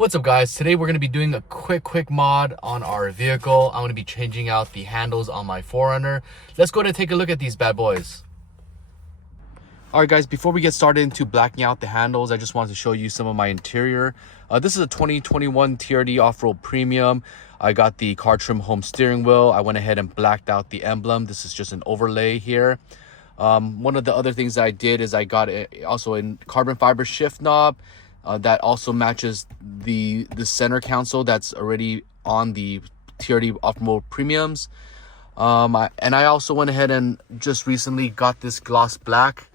What's up guys, today we're going to be doing a quick mod on our vehicle. I'm going to be changing out the handles on my 4Runner. Let's go ahead and take a look at these bad boys. Alright guys, before we get started into blacking out the handles, I just wanted to show you some of my interior. This is a 2021 TRD Off-Road Premium. I got the car trim home steering wheel. I went ahead and blacked out the emblem. This is just an overlay here. One of the other things that I did is I got also a carbon fiber shift knob. That also matches the center console that's already on the TRD Off-Road Premiums. And I also went ahead and just recently got this gloss black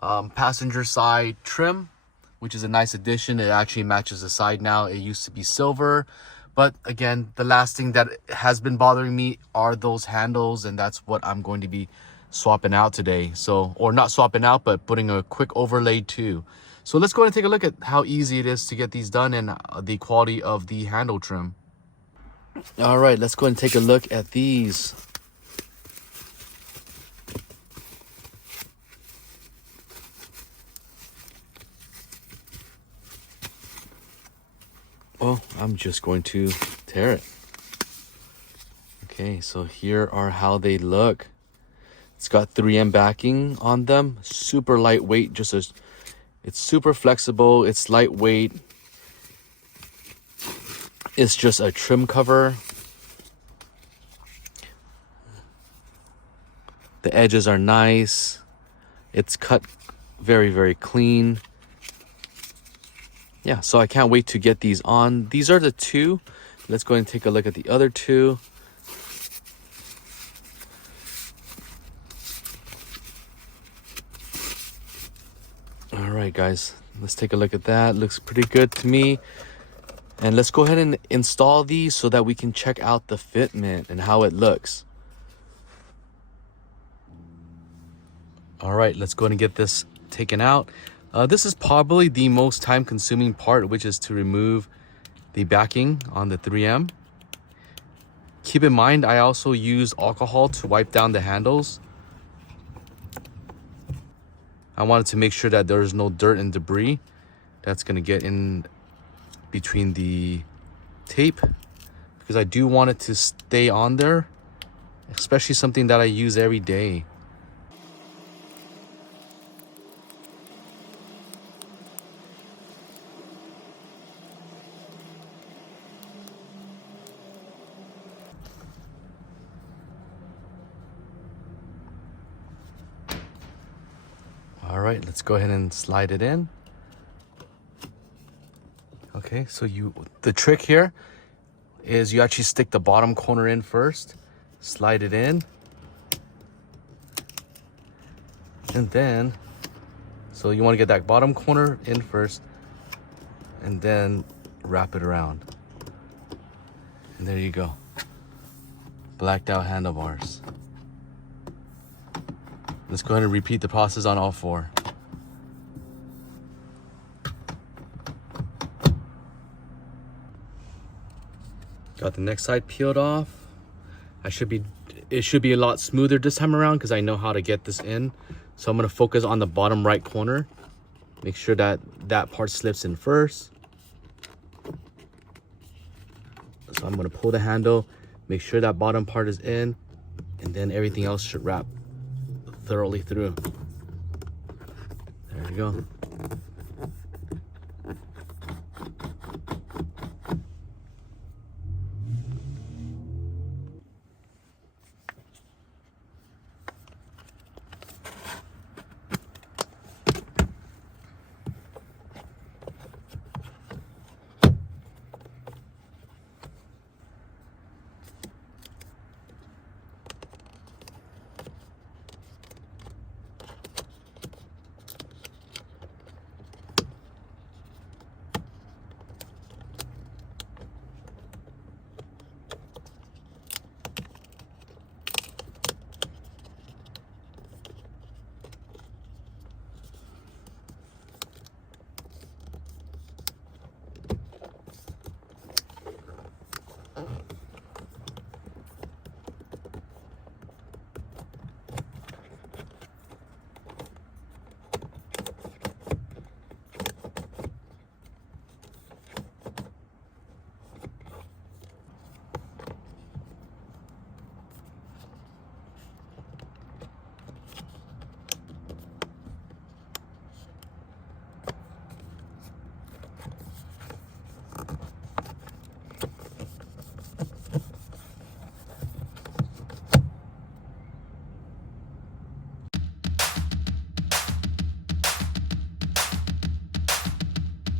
passenger side trim, which is a nice addition. It actually matches the side now. It used to be silver, but again, the last thing that has been bothering me are those handles, and that's what I'm going to be swapping out today. So, or not swapping out, but putting a quick overlay too. So let's go ahead and take a look at how easy it is to get these done and the quality of the handle trim. All right, let's go ahead and take a look at these. Well, I'm just going to tear it. Okay, so here are how they look. It's got 3M backing on them, super lightweight, it's super flexible, it's lightweight. It's just a trim cover. The edges are nice. It's cut very clean. Yeah, so I can't wait to get these on. These are the two. Let's go ahead and take a look at the other two. All right, guys, let's take a look at that. Looks pretty good to me. And let's go ahead and install these so that we can check out the fitment and how it looks. All right, let's go ahead and get this taken out. This is probably the most time-consuming part, which is to remove the backing on the 3M. Keep in mind, I also use alcohol to wipe down the handles. I wanted to make sure that there's no dirt and debris that's going to get in between the tape, because I do want it to stay on there, especially something that I use every day. All right, let's go ahead and slide it in. Okay, so the trick here is you actually stick the bottom corner in first, slide it in, and then, so you want to get that bottom corner in first, and then wrap it around. And there you go. Blacked out handlebars. Let's go ahead and repeat the process on all four. Got the next side peeled off. It should be a lot smoother this time around because I know how to get this in. So I'm going to focus on the bottom right corner. Make sure that that part slips in first. So I'm going to pull the handle, make sure that bottom part is in, and then everything else should wrap thoroughly through. There you go.